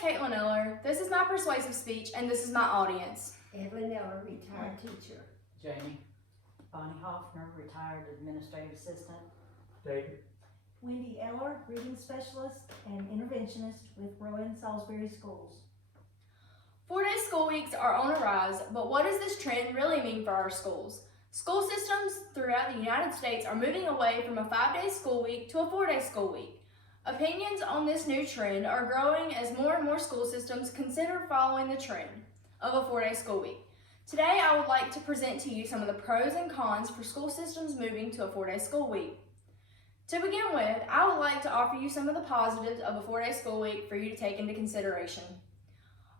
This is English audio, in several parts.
Caitlin Eller. This is my persuasive speech, and this is my audience. Evelyn Eller, retired teacher. Jamie. Bonnie Hoffner, retired administrative assistant. David. Wendy Eller, reading specialist and interventionist with Rowan Salisbury Schools. 4-day school weeks are on a rise, but what does this trend really mean for our schools? School systems throughout the United States are moving away from a 5-day school week to a 4-day school week. Opinions on this new trend are growing as more and more school systems consider following the trend of a 4-day school week. Today, I would like to present to you some of the pros and cons for school systems moving to a 4-day school week. To begin with, I would like to offer you some of the positives of a 4-day school week for you to take into consideration.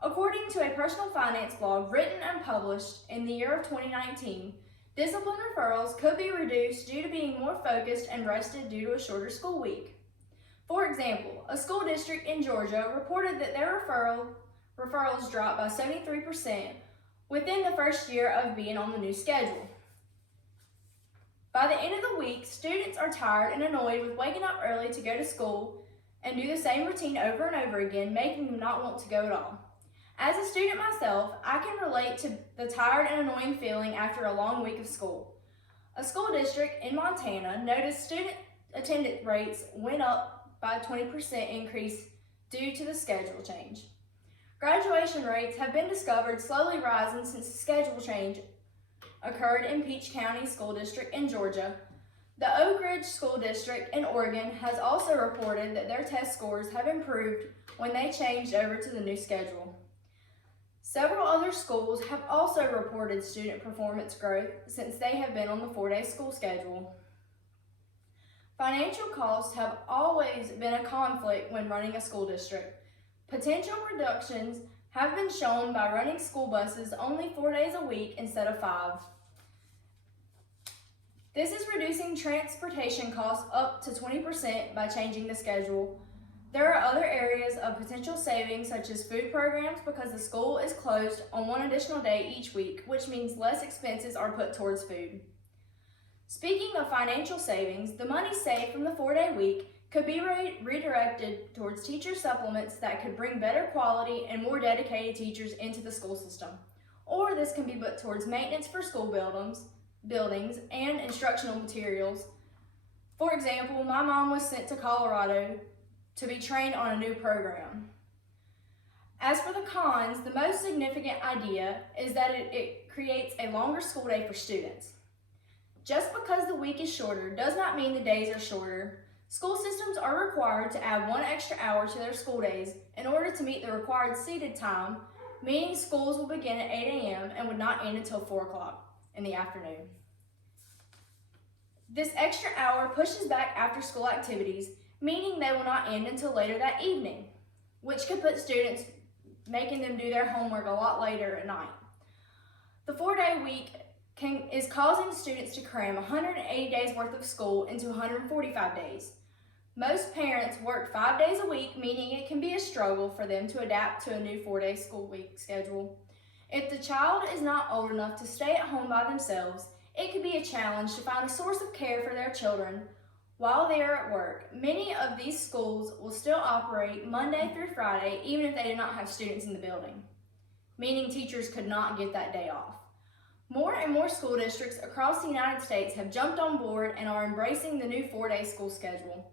According to a personal finance blog written and published in the year of 2019, discipline referrals could be reduced due to being more focused and rested due to a shorter school week. For example, a school district in Georgia reported that their referrals dropped by 73% within the first year of being on the new schedule. By the end of the week, students are tired and annoyed with waking up early to go to school and do the same routine over and over again, making them not want to go at all. As a student myself, I can relate to the tired and annoying feeling after a long week of school. A school district in Montana noticed student attendance rates went up by a 20% increase due to the schedule change. Graduation rates have been discovered slowly rising since the schedule change occurred in Peach County School District in Georgia. The Oak Ridge School District in Oregon has also reported that their test scores have improved when they changed over to the new schedule. Several other schools have also reported student performance growth since they have been on the 4-day school schedule. Financial costs have always been a conflict when running a school district. Potential reductions have been shown by running school buses only 4 days a week instead of 5. This is reducing transportation costs up to 20% by changing the schedule. There are other areas of potential savings such as food programs because the school is closed on one additional day each week, which means less expenses are put towards food. Speaking of financial savings, the money saved from the 4-day week could be redirected towards teacher supplements that could bring better quality and more dedicated teachers into the school system. Or this can be put towards maintenance for school buildings and instructional materials. For example, my mom was sent to Colorado to be trained on a new program. As for the cons, the most significant idea is that it creates a longer school day for students. Just because the week is shorter does not mean the days are shorter. School systems are required to add 1 extra hour to their school days in order to meet the required seated time, meaning schools will begin at 8 a.m. and would not end until 4 o'clock in the afternoon. This extra hour pushes back after school activities, meaning they will not end until later that evening, which could put students, making them do their homework a lot later at night. The 4-day week is causing students to cram 180 days worth of school into 145 days. Most parents work 5 days a week, meaning it can be a struggle for them to adapt to a new 4-day school week schedule. If the child is not old enough to stay at home by themselves, it could be a challenge to find a source of care for their children while they are at work. Many of these schools will still operate Monday through Friday, even if they do not have students in the building, meaning teachers could not get that day off. More and more school districts across the United States have jumped on board and are embracing the new 4-day school schedule.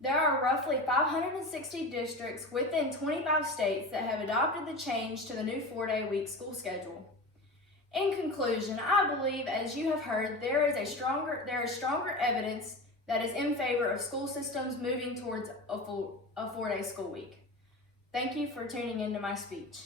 There are roughly 560 districts within 25 states that have adopted the change to the new 4-day week school schedule. In conclusion, I believe, as you have heard, there is stronger evidence that is in favor of school systems moving towards a 4-day school week. Thank you for tuning into my speech.